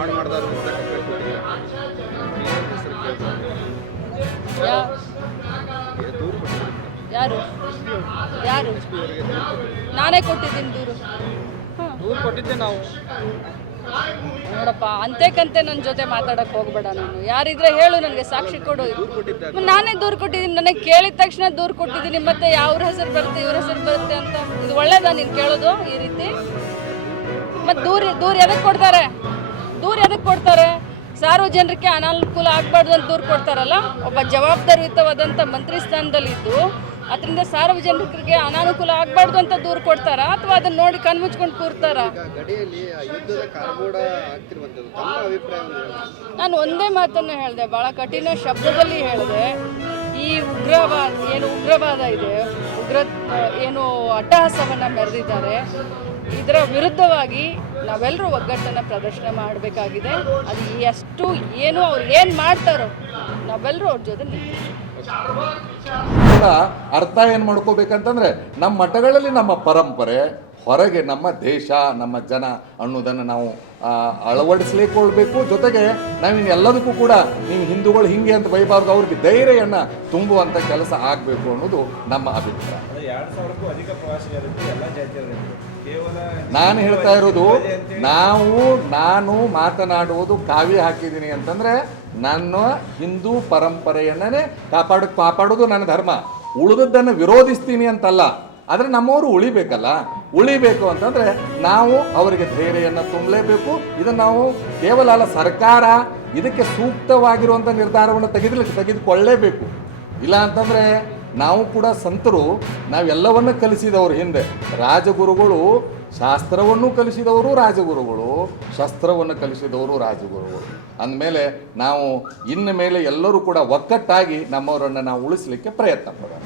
ಹಾಡು ಮಾಡಿದಾರು ಅಂತ ಕಂಪ್ಲೇಂಟ್ ಕೊಟ್ಟಿದ್ದಾರೆ. ಏನು ಹೆಸರು ಕೇಳ್ತಾರೆ? ದೂರು ಕೊಟ್ಟಿದ್ದಾರೆ. ಯಾರು ಯಾರು ಇವರಿಗೆ ದೂರು ಕೊಟ್ಟಿದ್ದಾರೆ. ನಾನೇ ಕೊಟ್ಟಿದ್ದೀನಿ ದೂರು. ದೂರು ಕೊಟ್ಟಿದ್ದೆ ನಾವು. ನೋಡಪ್ಪ ಅಂತೆಕಂತೆ ನನ್ನ ಜೊತೆ ಮಾತಾಡಕ್ಕೆ ಹೋಗ್ಬೇಡ. ನಾನು ಯಾರಿದ್ರೆ ಹೇಳು, ನನಗೆ ಸಾಕ್ಷಿ ಕೊಡು. ದೂರು ಕೊಟ್ಟಿದ್ದೆ. ನಾನೇ ದೂರು ಕೊಟ್ಟಿದ್ದೀನಿ. ನನಗೆ ಕೇಳಿದ ತಕ್ಷಣ ದೂರು ಕೊಟ್ಟಿದ್ದೀನಿ. ಮತ್ತೆ ಯಾವ್ರ ಹೆಸರು ಬರುತ್ತೆ ಇವ್ರ ಹೆಸರು ಬರುತ್ತೆ ಅಂತ ಇದು ಒಳ್ಳೇದಾ ನೀನು ಕೇಳೋದು ಈ ರೀತಿ? ಮತ್ತೆ ದೂರ ಎದಕ್ಕೆ ಕೊಡ್ತಾರೆ? ಎದಕ್ಕೆ ಕೊಡ್ತಾರೆ? ಸಾರ್ವಜನಿಕರಿಗೆ ಅನಾನುಕೂಲ ಆಗಬಾರ್ದು ಅಂತ ದೂರು ಕೊಡ್ತಾರಲ್ಲ. ಒಬ್ಬ ಜವಾಬ್ದಾರಿಯುತವಾದಂಥ ಮಂತ್ರಿ ಸ್ಥಾನದಲ್ಲಿದ್ದು ಅದರಿಂದ ಸಾರ್ವಜನಿಕರಿಗೆ ಅನಾನುಕೂಲ ಆಗಬಾರ್ದು ಅಂತ ದೂರು ಕೊಡ್ತಾರಾ ಅಥವಾ ಅದನ್ನ ನೋಡಿ ಕಣ್ಮುಚ್ಕೊಂಡು ಕೂರ್ತಾರಾ? ಗಡಿಯಲ್ಲಿ ಯುದ್ಧದ ಕಾರ್ಬೋಡ ಆಗ್ತಿರುವಂಥದ್ದು ತಮ್ಮ ಅಭಿಪ್ರಾಯ? ನಾನು ಒಂದೇ ಮಾತನ್ನು ಹೇಳಿದೆ, ಭಾಳ ಕಠಿಣ ಶಬ್ದದಲ್ಲಿ ಹೇಳಿದೆ. ಈ ಉಗ್ರವಾದ ಇದೆ, ಏನು ಅಟ್ಟಹಾಸವನ್ನು ಮೆರೆದಿದ್ದಾರೆ, ಇದರ ವಿರುದ್ಧವಾಗಿ ನಾವೆಲ್ಲರೂ ಒಗ್ಗಟ್ಟನ್ನು ಪ್ರದರ್ಶನ ಮಾಡಬೇಕಾಗಿದೆ. ಅದು ಎಷ್ಟು ಅವ್ರು ಏನು ಮಾಡ್ತಾರೋ ನಾವೆಲ್ಲರೂ ಅವ್ರ ಜೊತೆ ಅರ್ಥ ಏನು ಮಾಡ್ಕೋಬೇಕಂತಂದ್ರೆ ನಮ್ಮ ಮಠಗಳಲ್ಲಿ ನಮ್ಮ ಪರಂಪರೆ, ಹೊರಗೆ ನಮ್ಮ ದೇಶ, ನಮ್ಮ ಜನ ಅನ್ನೋದನ್ನು ನಾವು ಅಳವಡಿಸ್ಲಿಕ್ಕೊಳ್ಬೇಕು. ಜೊತೆಗೆ ನಾವಿನ್ನೆಲ್ಲದಕ್ಕೂ ಕೂಡ ನೀವು ಹಿಂದೂಗಳು ಹಿಂಗೆ ಅಂತ ಬೈಬಾರ್ದು, ಅವ್ರಿಗೆ ಧೈರ್ಯವನ್ನು ತುಂಬುವಂಥ ಕೆಲಸ ಆಗಬೇಕು ಅನ್ನೋದು ನಮ್ಮ ಅಭಿಪ್ರಾಯ. ನಾನು ಹೇಳ್ತಾ ಇರೋದು, ನಾನು ಮಾತನಾಡುವುದು ಕಾವ್ಯ ಹಾಕಿದ್ದೀನಿ ಅಂತಂದರೆ ನನ್ನ ಹಿಂದೂ ಪರಂಪರೆಯನ್ನೇ ಕಾಪಾಡೋದು ನನ್ನ ಧರ್ಮ. ಉಳಿದದ್ದನ್ನು ವಿರೋಧಿಸ್ತೀನಿ ಅಂತಲ್ಲ. ಆದರೆ ನಮ್ಮವರು ಉಳಿಬೇಕು ಅಂತಂದರೆ ನಾವು ಅವರಿಗೆ ಧೈರ್ಯವನ್ನು ತುಂಬಲೇಬೇಕು. ಇದನ್ನು ನಾವು ಕೇವಲ ಅಲ್ಲ, ಸರ್ಕಾರ ಇದಕ್ಕೆ ಸೂಕ್ತವಾಗಿರುವಂಥ ನಿರ್ಧಾರವನ್ನು ತೆಗೆದುಕೊಳ್ಳೇಬೇಕು. ಇಲ್ಲ ಅಂತಂದರೆ ನಾವು ಕೂಡ ಸಂತರು, ನಾವೆಲ್ಲವನ್ನು ಕಲಿಸಿದವರು. ಹಿಂದೆ ರಾಜಗುರುಗಳು ಶಾಸ್ತ್ರವನ್ನು ಕಲಿಸಿದವರು ರಾಜಗುರುಗಳು, ಶಸ್ತ್ರವನ್ನು ಕಲಿಸಿದವರು ರಾಜಗುರುಗಳು. ಅಂದಮೇಲೆ ನಾವು ಇನ್ನು ಮೇಲೆ ಎಲ್ಲರೂ ಕೂಡ ಒಕ್ಕಟ್ಟಾಗಿ ನಮ್ಮವರನ್ನು ನಾವು ಉಳಿಸಲಿಕ್ಕೆ ಪ್ರಯತ್ನ ಪಡೋಣ.